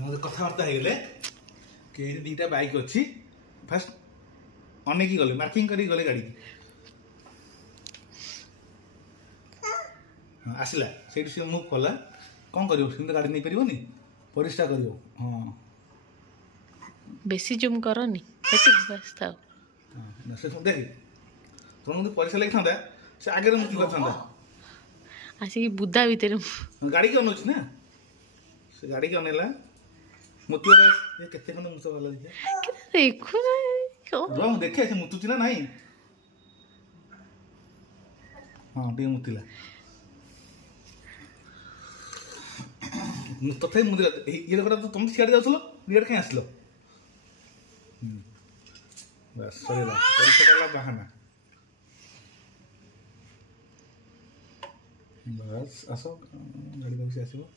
कथबार्ता हो गले कि दीटा बाइक अच्छी फास्ट अनेक गले मार्किंग करी गले गाड़ी आसला से मुव कला कौन कर गाड़ी नहीं पार परिष्कार कर हाँ बेसी जूम करनी बस था से देख तुम मुझे परिष्कार लगी था से आगे मुझे करता आसिक बुदा भीतर गाड़ी के अनौच ना से गाड़ी के अनेला मुतु केते खंड मुसा वाला देखो ना रंग देखे से मुतुची ना नहीं हाँ टे मुतिला तथे मुतिला ये लोग तो तुम सियाड़े जाउछलो नियर कहीं आसलो बस सरीला परिष्कार वाला बहाना बस आसो गाड़ी बस आसो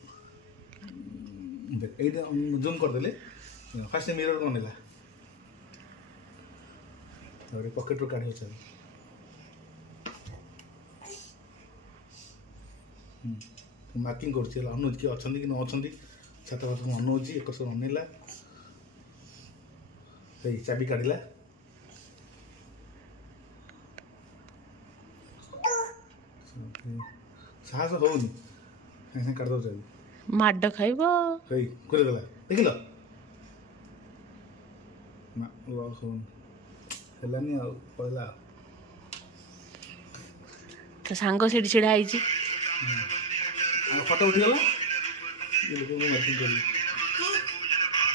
देख एटा जूम कर देले फास्ट मिरर को नेला और पॉकेट रो काढी छ मार्किंग करछि अनुज के अछंदी कि न अछंदी छाता पास को अनुज एक सो अनेला ए चाबी काढिला साहस होनी ऐसे कर दो चाबी माड खाइबो कई करे देला देखिलो ना लॉस होन हेलानी पहला तो सांग सेठी छिड़ा आइची फोटो उठी गला ये लोग मार्किंग कर